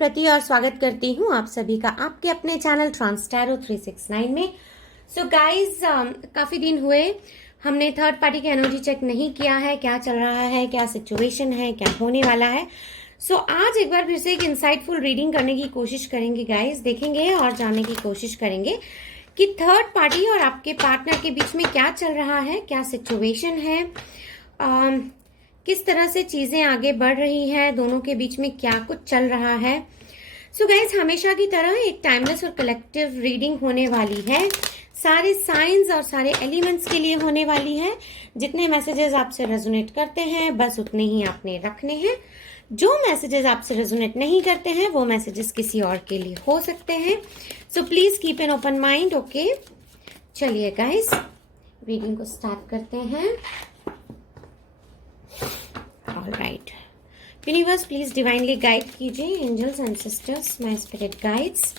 प्रति और स्वागत करती हूँ आप सभी का आपके अपने चैनल ट्रांसटैरो 369 में। सो गाइज काफ़ी दिन हुए हमने थर्ड पार्टी की एनर्जी चेक नहीं किया है, क्या चल रहा है, क्या सिचुएशन है, क्या होने वाला है। सो आज एक बार फिर से एक इंसाइटफुल रीडिंग करने की कोशिश करेंगे गाइज, देखेंगे और जानने की कोशिश करेंगे कि थर्ड पार्टी और आपके पार्टनर के बीच में क्या चल रहा है, क्या सिचुएशन है, किस तरह से चीज़ें आगे बढ़ रही हैं, दोनों के बीच में क्या कुछ चल रहा है। सो गाइज हमेशा की तरह एक टाइमलेस और कलेक्टिव रीडिंग होने वाली है, सारे साइंस और सारे एलिमेंट्स के लिए होने वाली है। जितने मैसेजेस आपसे रेजोनेट करते हैं बस उतने ही आपने रखने हैं। जो मैसेजेस आपसे रेजोनेट नहीं करते हैं वो मैसेजेस किसी और के लिए हो सकते हैं। So please keep an open mind. Okay, चलिए गाइज रीडिंग को स्टार्ट करते हैं। All right, universe please divinely guide कीजिए, angels and sisters, my spirit guides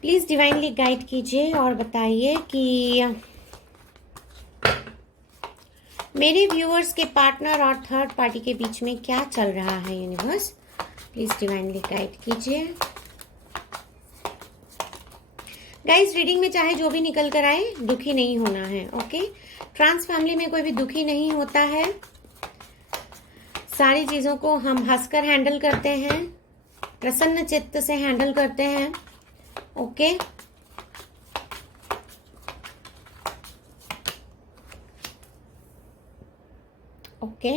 please divinely guide कीजिए और बताइए कि मेरे व्यूअर्स के पार्टनर और थर्ड पार्टी के बीच में क्या चल रहा है। यूनिवर्स प्लीज डिवाइनली गाइड कीजिए। गाइस रीडिंग में चाहे जो भी निकल कर आए दुखी नहीं होना है। ओके, ट्रांस फैमिली में कोई भी दुखी नहीं होता है, सारी चीज़ों को हम हंसकर हैंडल करते हैं, प्रसन्न चित्त से हैंडल करते हैं। Okay, okay,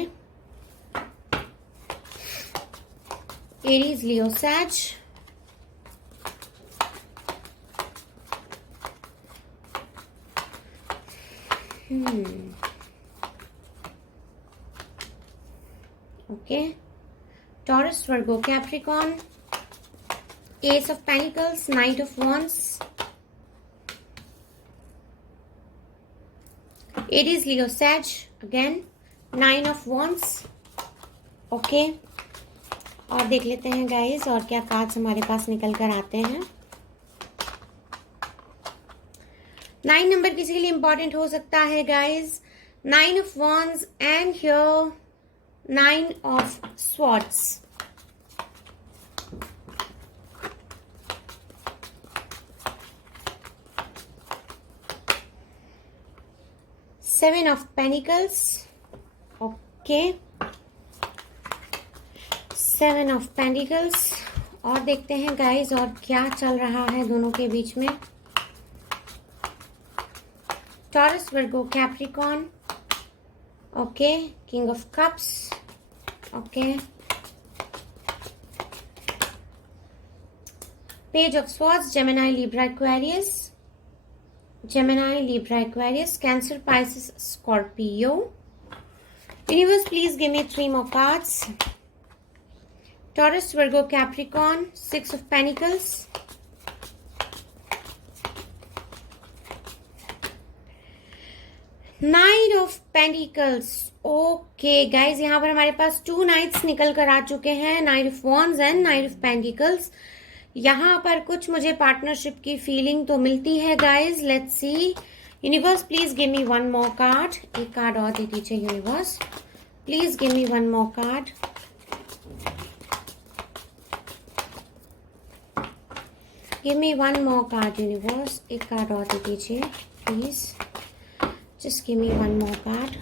Aries, Leo, Sag, okay, Taurus, Virgo, Capricorn, ace of pentacles, knight of wands, Aries, Leo, Sag, again nine of wands. Okay, और देख लेते हैं गाइस और क्या कार्ड्स हमारे पास निकल कर आते हैं। 9 नंबर किसी के लिए इंपॉर्टेंट हो सकता है guys. 9 of wands and here 9 of swords. Seven of pentacles. Okay, 7 of pentacles. और देखते हैं गाइस और क्या चल रहा है दोनों के बीच में। Taurus, Virgo, Capricorn. Okay, king of cups. Okay, page of swords, Gemini, Libra, Aquarius, Gemini, Libra, Aquarius, cancer, pisces, Scorpio. Universe, please give me 3 more cards. Taurus, Virgo, Capricorn, 6 of Pentacles. Knight of Pentacles. Okay, guys, यहाँ पर हमारे पास 2 Knights निकल कर आ चुके हैं, Knight of Wands and Knight of Pentacles. यहाँ पर कुछ मुझे पार्टनरशिप की फीलिंग तो मिलती है guys. Let's see. Universe please give me 1 more card. एक कार्ड और दे दीजिए universe, please give me 1 more card. Give me 1 more card universe, एक कार्ड और दे दीजिए please, just give me 1 more card.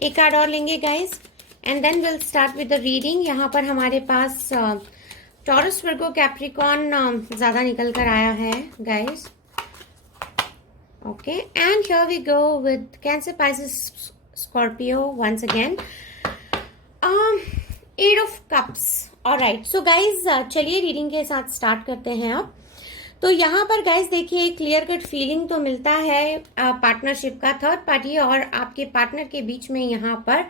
एक कार्ड और लेंगे guys and then will start with the reading. यहाँ पर हमारे पास टॉरस, वर्गो, कैप्रिकॉन ज्यादा निकल कर आया है guys. Okay, and here we go with cancer, pisces, Scorpio once again. 8 of cups. Alright, so guys चलिए रीडिंग के साथ स्टार्ट करते हैं अब। तो यहाँ पर गाइज देखिए क्लियर कट फीलिंग तो मिलता है पार्टनरशिप का, थर्ड पार्टी और आपके पार्टनर के बीच में यहाँ पर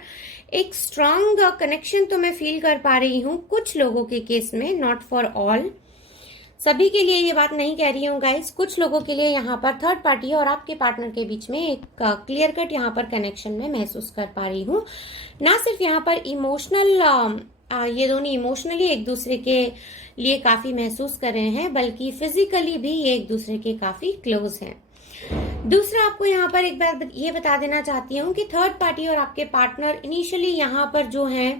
एक स्ट्रॉन्ग कनेक्शन तो मैं फील कर पा रही हूँ कुछ लोगों के केस में, नॉट फॉर ऑल, सभी के लिए ये बात नहीं कह रही हूँ गाइज। कुछ लोगों के लिए यहाँ पर थर्ड पार्टी और आपके पार्टनर के बीच में एक क्लियर कट यहाँ पर कनेक्शन में महसूस कर पा रही हूँ। ना सिर्फ यहाँ पर इमोशनल, ये दोनों इमोशनली एक दूसरे के लिए काफी महसूस कर रहे हैं, बल्कि फिजिकली भी ये एक दूसरे के काफी क्लोज हैं। दूसरा, आपको यहाँ पर एक बार ये बता देना चाहती हूँ कि थर्ड पार्टी और आपके पार्टनर इनिशियली यहाँ पर जो है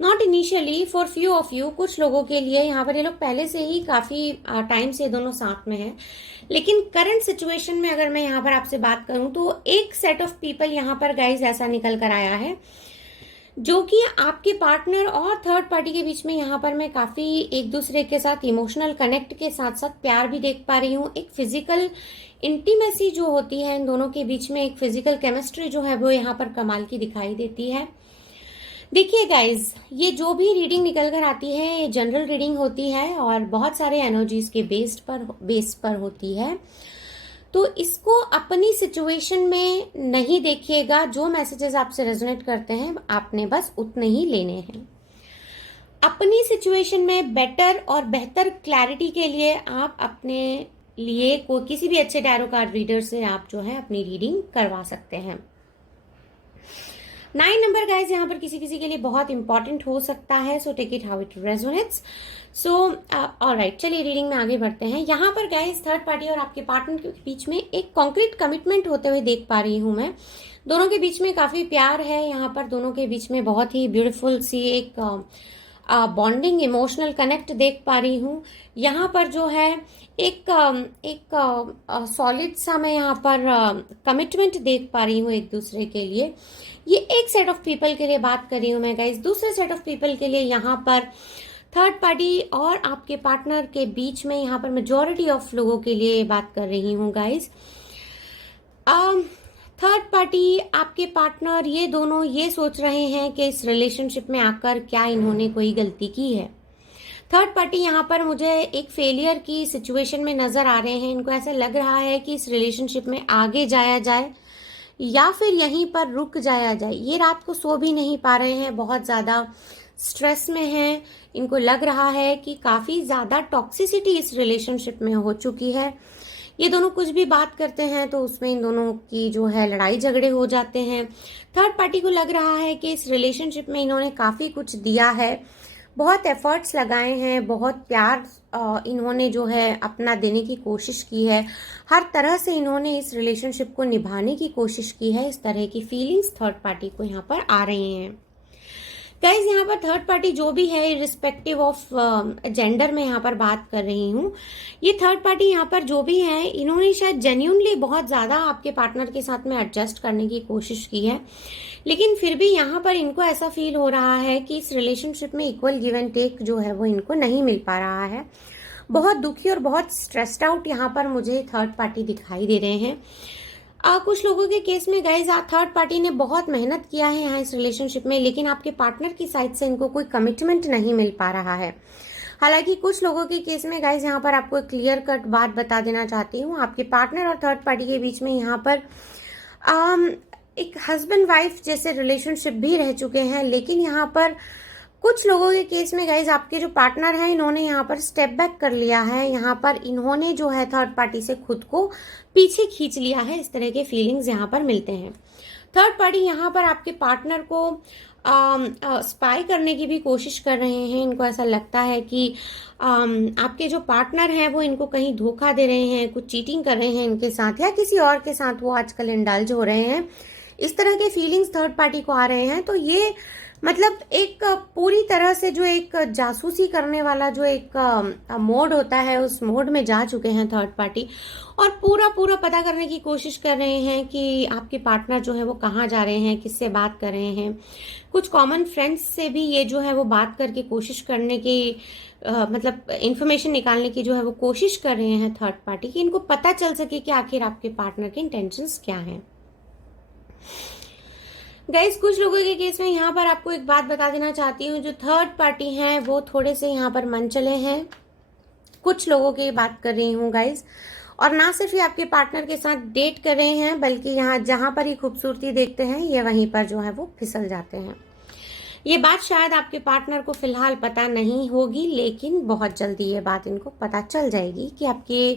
not initially, for few of you, कुछ लोगों के लिए यहाँ पर ये लोग पहले से ही काफी टाइम से दोनों साथ में हैं, लेकिन करंट सिचुएशन में अगर मैं यहाँ पर आपसे बात करूं तो एक सेट ऑफ पीपल यहाँ पर गाइज ऐसा निकल कर आया है जो कि आपके पार्टनर और थर्ड पार्टी के बीच में यहाँ पर मैं काफी एक दूसरे के साथ इमोशनल कनेक्ट के साथ साथ प्यार भी देख पा रही हूँ। एक फिजिकल इंटीमेसी जो होती है इन दोनों के बीच में, एक फिजिकल केमिस्ट्री जो है वो यहाँ पर कमाल की दिखाई देती है। देखिए गाइज, ये जो भी रीडिंग निकल कर आती है ये जनरल रीडिंग होती है और बहुत सारे एनर्जीज के बेस पर होती है, तो इसको अपनी सिचुएशन में नहीं देखिएगा। जो मैसेजेस आपसे रेजोनेट करते हैं आपने बस उतने ही लेने हैं। अपनी सिचुएशन में बेटर और बेहतर क्लैरिटी के लिए आप अपने लिए कोई किसी भी अच्छे टैरो कार्ड रीडर से आप जो है अपनी रीडिंग करवा सकते हैं। 9 नंबर गाइज यहाँ पर किसी किसी के लिए बहुत इंपॉर्टेंट हो सकता है, so take it how it resonates. So alright, चलिए रीडिंग में आगे बढ़ते हैं। यहाँ पर गाइज थर्ड पार्टी और आपके पार्टनर के बीच में एक कॉन्क्रीट कमिटमेंट होते हुए देख पा रही हूँ मैं। दोनों के बीच में काफी प्यार है, यहाँ पर दोनों के बीच में बहुत ही ब्यूटीफुल सी एक बॉन्डिंग, इमोशनल कनेक्ट देख पा रही हूँ। यहाँ पर जो है एक सॉलिड सा मैं यहाँ पर कमिटमेंट देख पा रही हूँ एक दूसरे के लिए। ये एक सेट ऑफ पीपल के लिए बात कर रही हूँ मैं गाइस। दूसरे सेट ऑफ पीपल के लिए यहाँ पर थर्ड पार्टी और आपके पार्टनर के बीच में यहाँ पर मेजॉरिटी ऑफ लोगों के लिए बात कर रही हूँ गाइस। थर्ड पार्टी, आपके पार्टनर, ये दोनों ये सोच रहे हैं कि इस रिलेशनशिप में आकर क्या इन्होंने कोई गलती की है। थर्ड पार्टी यहाँ पर मुझे एक फेलियर की सिचुएशन में नजर आ रहे हैं। इनको ऐसा लग रहा है कि इस रिलेशनशिप में आगे जाया जाए या फिर यहीं पर रुक जाया जाए। ये रात को सो भी नहीं पा रहे हैं, बहुत ज्यादा स्ट्रेस में हैं। इनको लग रहा है कि काफी ज्यादा टॉक्सिसिटी इस रिलेशनशिप में हो चुकी है। ये दोनों कुछ भी बात करते हैं तो उसमें इन दोनों की जो है लड़ाई झगड़े हो जाते हैं। थर्ड पार्टी को लग रहा है कि इस रिलेशनशिप में इन्होंने काफी कुछ दिया है, बहुत एफर्ट्स लगाए हैं, बहुत प्यार इन्होंने जो है अपना देने की कोशिश की है। हर तरह से इन्होंने इस रिलेशनशिप को निभाने की कोशिश की है। इस तरह की फीलिंग्स थर्ड पार्टी को यहाँ पर आ रही हैं। गाइज, यहाँ पर थर्ड पार्टी जो भी है, रिस्पेक्टिव ऑफ जेंडर में यहाँ पर बात कर रही हूँ, ये थर्ड पार्टी यहाँ पर जो भी है, इन्होंने शायद जेन्यूनली बहुत ज़्यादा आपके पार्टनर के साथ में एडजस्ट करने की कोशिश की है, लेकिन फिर भी यहाँ पर इनको ऐसा फील हो रहा है कि इस रिलेशनशिप में इक्वल गिव एंड टेक जो है वो इनको नहीं मिल पा रहा है। बहुत दुखी और बहुत स्ट्रेस्ड आउट यहाँ पर मुझे थर्ड पार्टी दिखाई दे रहे हैं। कुछ लोगों के केस में गाइज थर्ड पार्टी ने बहुत मेहनत किया है यहाँ इस रिलेशनशिप में, लेकिन आपके पार्टनर की साइड से इनको कोई कमिटमेंट नहीं मिल पा रहा है। हालांकि कुछ लोगों के केस में गाइज यहाँ पर आपको एक क्लियर कट बात बता देना चाहती हूँ, आपके पार्टनर और थर्ड पार्टी के बीच में यहाँ पर एक हस्बैंड वाइफ जैसे रिलेशनशिप भी रह चुके हैं, लेकिन यहाँ पर कुछ लोगों के केस में गाइज आपके जो पार्टनर हैं इन्होंने यहाँ पर स्टेप बैक कर लिया है। यहाँ पर इन्होंने जो है थर्ड पार्टी से खुद को पीछे खींच लिया है। इस तरह के फीलिंग्स यहाँ पर मिलते हैं। थर्ड पार्टी यहाँ पर आपके पार्टनर को स्पाई करने की भी कोशिश कर रहे हैं। इनको ऐसा लगता है कि आपके जो पार्टनर हैं वो इनको कहीं धोखा दे रहे हैं, कुछ चीटिंग कर रहे हैं इनके साथ, या किसी और के साथ वो आजकल इंडल्ज हो रहे हैं। इस तरह के फीलिंग्स थर्ड पार्टी को आ रहे हैं। तो ये मतलब एक पूरी तरह से जो एक जासूसी करने वाला जो एक मोड होता है उस मोड में जा चुके हैं थर्ड पार्टी, और पूरा पता करने की कोशिश कर रहे हैं कि आपके पार्टनर जो है वो कहाँ जा रहे हैं, किससे बात कर रहे हैं। कुछ कॉमन फ्रेंड्स से भी ये जो है वो बात करके कोशिश करने की मतलब इंफॉर्मेशन निकालने की जो है वो कोशिश कर रहे हैं थर्ड पार्टी की, इनको पता चल सके कि आखिर आपके पार्टनर के इंटेंशंस क्या हैं। गाइस, कुछ लोगों के केस में यहाँ पर आपको एक बात बता देना चाहती हूँ, जो थर्ड पार्टी हैं वो थोड़े से यहाँ पर मन चले हैं। कुछ लोगों की बात कर रही हूँ गाइस, और ना सिर्फ ये आपके पार्टनर के साथ डेट कर रहे हैं, बल्कि यहाँ जहां पर ही खूबसूरती देखते हैं ये वहीं पर जो है वो फिसल जाते हैं। ये बात शायद आपके पार्टनर को फिलहाल पता नहीं होगी, लेकिन बहुत जल्दी ये बात इनको पता चल जाएगी कि आपके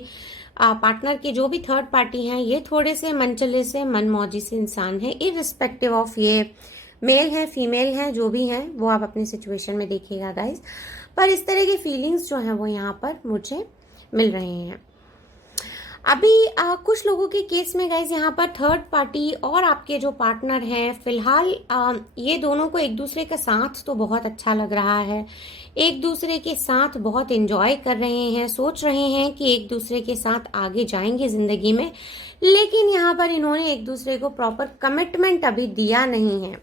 पार्टनर के जो भी थर्ड पार्टी हैं ये थोड़े से मनचले से मनमौजी से इंसान है। इररिस्पेक्टिव ऑफ ये मेल है फीमेल है, जो भी हैं वो आप अपनी सिचुएशन में देखिएगा गाइस, पर इस तरह की फीलिंग्स जो हैं वो यहाँ पर मुझे मिल रहे हैं। अभी कुछ लोगों के केस में गाइज यहाँ पर थर्ड पार्टी और आपके जो पार्टनर हैं फिलहाल ये दोनों को एक दूसरे का साथ तो बहुत अच्छा लग रहा है, एक दूसरे के साथ बहुत एंजॉय कर रहे हैं, सोच रहे हैं कि एक दूसरे के साथ आगे जाएंगे जिंदगी में, लेकिन यहाँ पर इन्होंने एक दूसरे को प्रॉपर कमिटमेंट अभी दिया नहीं है।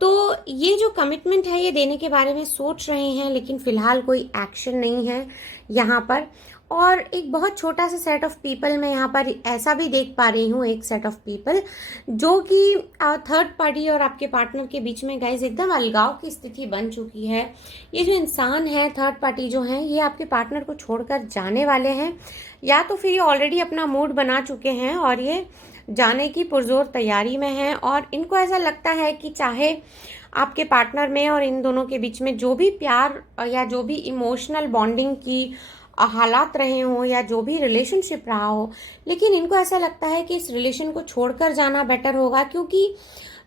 तो ये जो कमिटमेंट है ये देने के बारे में सोच रहे हैं, लेकिन फिलहाल कोई एक्शन नहीं है यहाँ पर। और एक बहुत छोटा सा सेट ऑफ पीपल मैं यहाँ पर ऐसा भी देख पा रही हूँ, एक सेट ऑफ पीपल जो कि थर्ड पार्टी और आपके पार्टनर के बीच में गाइज एकदम अलगाव की स्थिति बन चुकी है। ये जो इंसान है थर्ड पार्टी जो है ये आपके पार्टनर को छोड़कर जाने वाले हैं, या तो फिर ये ऑलरेडी अपना मूड बना चुके हैं और ये जाने की पुरजोर तैयारी में है। और इनको ऐसा लगता है कि चाहे आपके पार्टनर में और इन दोनों के बीच में जो भी प्यार या जो भी इमोशनल बॉन्डिंग की हालात रहे हों या जो भी रिलेशनशिप रहा हो, लेकिन इनको ऐसा लगता है कि इस रिलेशन को छोड़कर जाना बेटर होगा, क्योंकि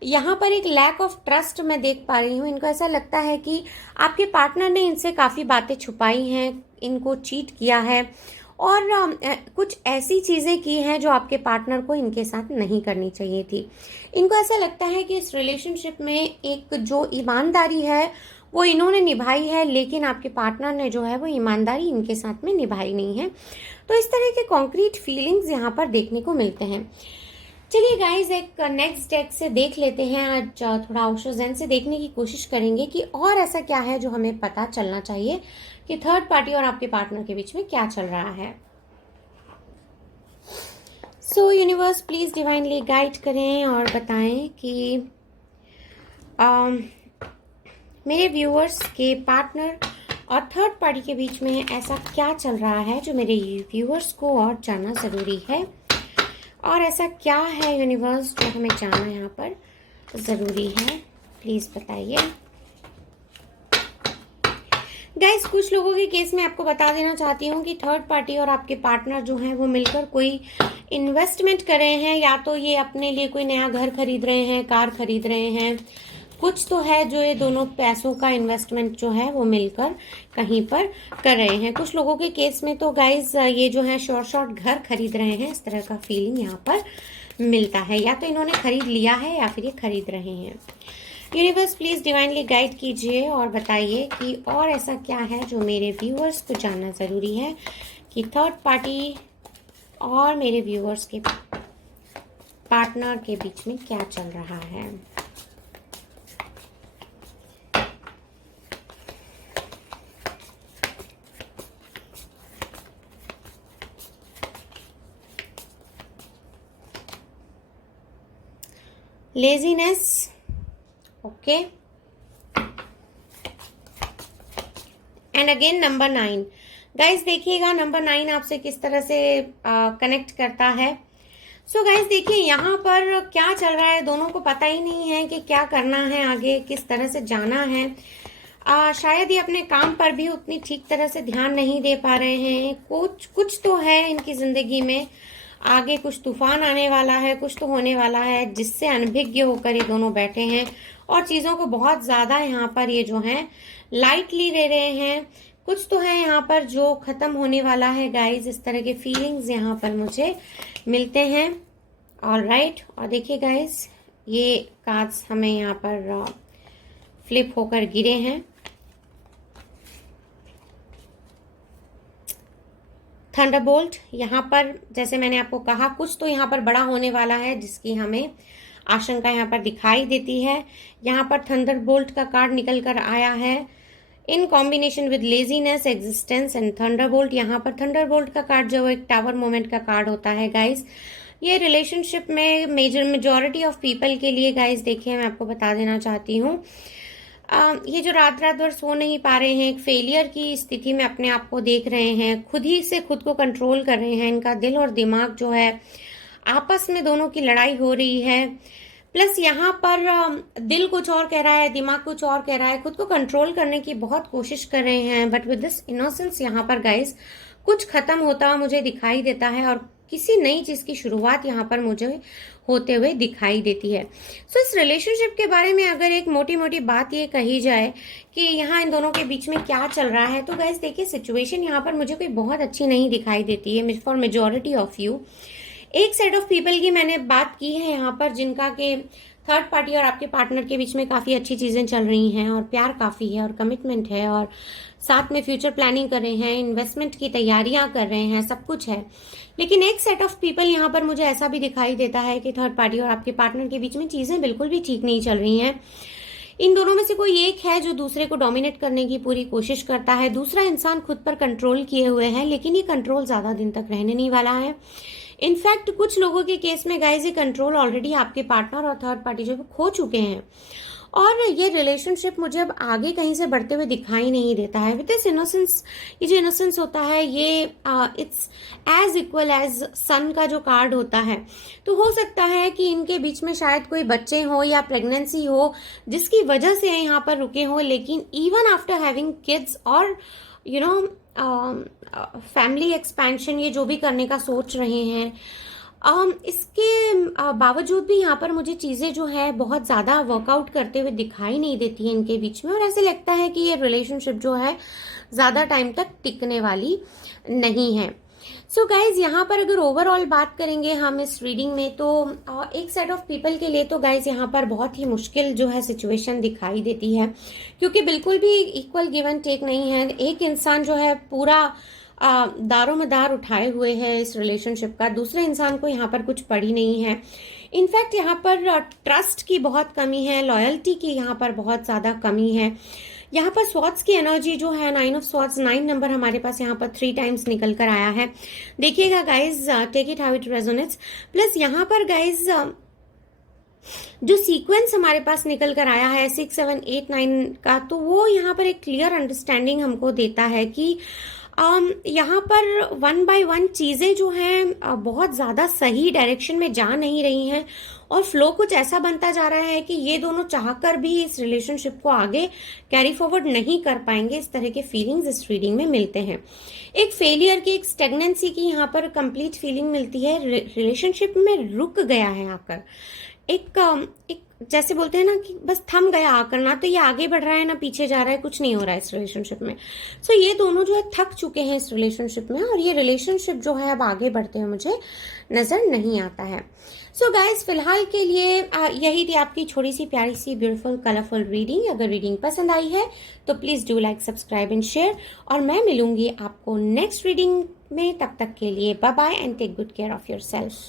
यहाँ पर एक लैक ऑफ ट्रस्ट मैं देख पा रही हूँ। इनको ऐसा लगता है कि आपके पार्टनर ने इनसे काफ़ी बातें छुपाई हैं, इनको चीट किया है और कुछ ऐसी चीज़ें की हैं जो आपके पार्टनर को इनके साथ नहीं करनी चाहिए थी। इनको ऐसा लगता है कि इस रिलेशनशिप में एक जो ईमानदारी है वो इन्होंने निभाई है, लेकिन आपके पार्टनर ने जो है वो ईमानदारी इनके साथ में निभाई नहीं है। तो इस तरह के कॉन्क्रीट फीलिंग्स यहाँ पर देखने को मिलते हैं। चलिए गाइज एक नेक्स्ट डेक से देख लेते हैं। आज थोड़ा ओशो ज़ेन से देखने की कोशिश करेंगे कि और ऐसा क्या है जो हमें पता चलना चाहिए कि थर्ड पार्टी और आपके पार्टनर के बीच में क्या चल रहा है। सो यूनिवर्स प्लीज डिवाइनली गाइड करें और बताएं कि मेरे व्यूअर्स के पार्टनर और थर्ड पार्टी के बीच में ऐसा क्या चल रहा है जो मेरे व्यूअर्स को और जानना ज़रूरी है, और ऐसा क्या है यूनिवर्स जो हमें जानना यहाँ पर ज़रूरी है, प्लीज़ बताइए। गाइस कुछ लोगों के केस में आपको बता देना चाहती हूँ कि थर्ड पार्टी और आपके पार्टनर जो हैं वो मिलकर कोई इन्वेस्टमेंट कर रहे हैं, या तो ये अपने लिए कोई नया घर खरीद रहे हैं, कार खरीद रहे हैं, कुछ तो है जो ये दोनों पैसों का इन्वेस्टमेंट जो है वो मिलकर कहीं पर कर रहे हैं। कुछ लोगों के केस में तो गाइज ये जो है शॉर्ट घर खरीद रहे हैं, इस तरह का फीलिंग यहाँ पर मिलता है, या तो इन्होंने खरीद लिया है या फिर ये खरीद रहे हैं। यूनिवर्स प्लीज डिवाइनली गाइड कीजिए और बताइए कि और ऐसा क्या है जो मेरे व्यूअर्स को जानना ज़रूरी है कि थर्ड पार्टी और मेरे व्यूअर्स के पार्टनर के बीच में क्या चल रहा है। Laziness, okay, and again number 9। Guys देखिएगा नंबर 9 आपसे किस तरह से कनेक्ट करता है। सो गाइज देखिए यहाँ पर क्या चल रहा है, दोनों को पता ही नहीं है कि क्या करना है, आगे किस तरह से जाना है। शायद ये अपने काम पर भी उतनी ठीक तरह से ध्यान नहीं दे पा रहे हैं। कुछ तो है इनकी जिंदगी में, आगे कुछ तूफान आने वाला है, कुछ तो होने वाला है जिससे अनभिज्ञ होकर ये दोनों बैठे हैं और चीज़ों को बहुत ज़्यादा यहाँ पर ये जो है लाइटली ले रहे हैं। कुछ तो है यहाँ पर जो ख़त्म होने वाला है गाइज, इस तरह के फीलिंग्स यहाँ पर मुझे मिलते हैं। ऑलराइट, और देखिए गाइज ये कार्ड्स हमें यहाँ पर फ्लिप होकर गिरे हैं। थंडरबोल्ट, यहाँ पर जैसे मैंने आपको कहा कुछ तो यहाँ पर बड़ा होने वाला है जिसकी हमें आशंका यहाँ पर दिखाई देती है। यहाँ पर थंडरबोल्ट का कार्ड निकल कर आया है in combination with laziness, existence and Thunderbolt. यहाँ पर थंडरबोल्ट का कार्ड जो एक टावर मोमेंट का कार्ड होता है गाइज, ये रिलेशनशिप में मेजॉरिटी ऑफ पीपल के लिए गाइज देखिए मैं आपको बता देना चाहती हूँ, ये जो रात भर सो नहीं पा रहे हैं, एक फेलियर की स्थिति में अपने आप को देख रहे हैं, खुद ही से खुद को कंट्रोल कर रहे हैं, इनका दिल और दिमाग जो है आपस में दोनों की लड़ाई हो रही है। प्लस यहाँ पर दिल कुछ और कह रहा है, दिमाग कुछ और कह रहा है, खुद को कंट्रोल करने की बहुत कोशिश कर रहे हैं, बट विद दिस इनोसेंस यहाँ पर गाइस कुछ खत्म होता मुझे दिखाई देता है और किसी नई चीज़ की शुरुआत यहाँ पर मुझे होते हुए दिखाई देती है। सो इस रिलेशनशिप के बारे में अगर एक मोटी मोटी बात ये कही जाए कि यहाँ इन दोनों के बीच में क्या चल रहा है, तो गाइस देखिए सिचुएशन यहाँ पर मुझे कोई बहुत अच्छी नहीं दिखाई देती है फॉर मेजॉरिटी ऑफ यू। एक सेट ऑफ पीपल की मैंने बात की है यहाँ पर, जिनका के थर्ड पार्टी और आपके पार्टनर के बीच में काफ़ी अच्छी चीज़ें चल रही हैं और प्यार काफ़ी है और कमिटमेंट है और साथ में फ्यूचर प्लानिंग कर रहे हैं, इन्वेस्टमेंट की तैयारियां कर रहे हैं, सब कुछ है। लेकिन एक सेट ऑफ पीपल यहाँ पर मुझे ऐसा भी दिखाई देता है कि थर्ड पार्टी और आपके पार्टनर के बीच में चीज़ें बिल्कुल भी ठीक नहीं चल रही हैं। इन दोनों में से कोई एक है जो दूसरे को डोमिनेट करने की पूरी कोशिश करता है, दूसरा इंसान खुद पर कंट्रोल किए हुए है, लेकिन ये कंट्रोल ज़्यादा दिन तक रहने नहीं वाला है। इनफैक्ट कुछ लोगों के केस में गाइस ये कंट्रोल ऑलरेडी आपके पार्टनर और थर्ड पार्टी जो खो चुके हैं और ये रिलेशनशिप मुझे अब आगे कहीं से बढ़ते हुए दिखाई नहीं देता है। विद दिस इनोसेंस, ये जो इनोसेंस होता है ये इट्स एज इक्वल एज सन का जो कार्ड होता है। तो हो सकता है कि इनके बीच में शायद कोई बच्चे हो या प्रेगनेंसी हो जिसकी वजह से यहाँ पर रुके हो, लेकिन इवन आफ्टर हैविंग किड्स और यू नो फैमिली एक्सपेंशन, ये जो भी करने का सोच रहे हैं, इसके बावजूद भी यहाँ पर मुझे चीज़ें जो है बहुत ज़्यादा वर्कआउट करते हुए दिखाई नहीं देती हैं इनके बीच में, और ऐसे लगता है कि ये रिलेशनशिप जो है ज़्यादा टाइम तक टिकने वाली नहीं है। सो गाइज यहाँ पर अगर ओवरऑल बात करेंगे हम इस रीडिंग में, तो एक सेट ऑफ पीपल के लिए तो गाइज यहाँ पर बहुत ही मुश्किल जो है सिचुएशन दिखाई देती है, क्योंकि बिल्कुल भी इक्वल गिव एंड टेक नहीं है। एक इंसान जो है पूरा दारों में दार उठाए हुए है इस रिलेशनशिप का, दूसरे इंसान को यहाँ पर कुछ पड़ी नहीं है। इनफैक्ट यहाँ पर ट्रस्ट की बहुत कमी है, लॉयल्टी की यहाँ पर बहुत ज़्यादा कमी है। यहाँ पर स्वॉर्ड्स की एनर्जी जो है 9 ऑफ स्वॉर्ड्स, 9 नंबर हमारे पास यहाँ पर 3 टाइम्स निकल कर आया है। देखिएगा guys, take it how it resonates. Plus यहाँ पर गाइज जो सीक्वेंस हमारे पास निकल कर आया है 6, 7, 8, 9 का, तो वो यहाँ पर एक क्लियर अंडरस्टैंडिंग हमको देता है कि यहाँ पर 1 बाय 1 चीज़ें जो हैं बहुत ज़्यादा सही डायरेक्शन में जा नहीं रही हैं और फ्लो कुछ ऐसा बनता जा रहा है कि ये दोनों चाहकर भी इस रिलेशनशिप को आगे कैरी फॉरवर्ड नहीं कर पाएंगे। इस तरह के फीलिंग्स इस रीडिंग में मिलते हैं। एक फेलियर की, एक स्टेगनेंसी की यहाँ पर कंप्लीट फीलिंग मिलती है। रिलेशनशिप में रुक गया है आकर, एक जैसे बोलते हैं ना कि बस थम गया आकर, ना तो ये आगे बढ़ रहा है ना पीछे जा रहा है, कुछ नहीं हो रहा है इस रिलेशनशिप में। सो ये दोनों जो है थक चुके हैं इस रिलेशनशिप में और ये रिलेशनशिप जो है अब आगे बढ़ते हुए मुझे नजर नहीं आता है। सो गाइस, फिलहाल के लिए यही थी आपकी छोटी सी प्यारी सी ब्यूटीफुल कलरफुल रीडिंग। अगर रीडिंग पसंद आई है तो please do like, subscribe and share, और मैं मिलूंगी आपको नेक्स्ट रीडिंग में। तब तक के लिए bye bye and take good care of your self.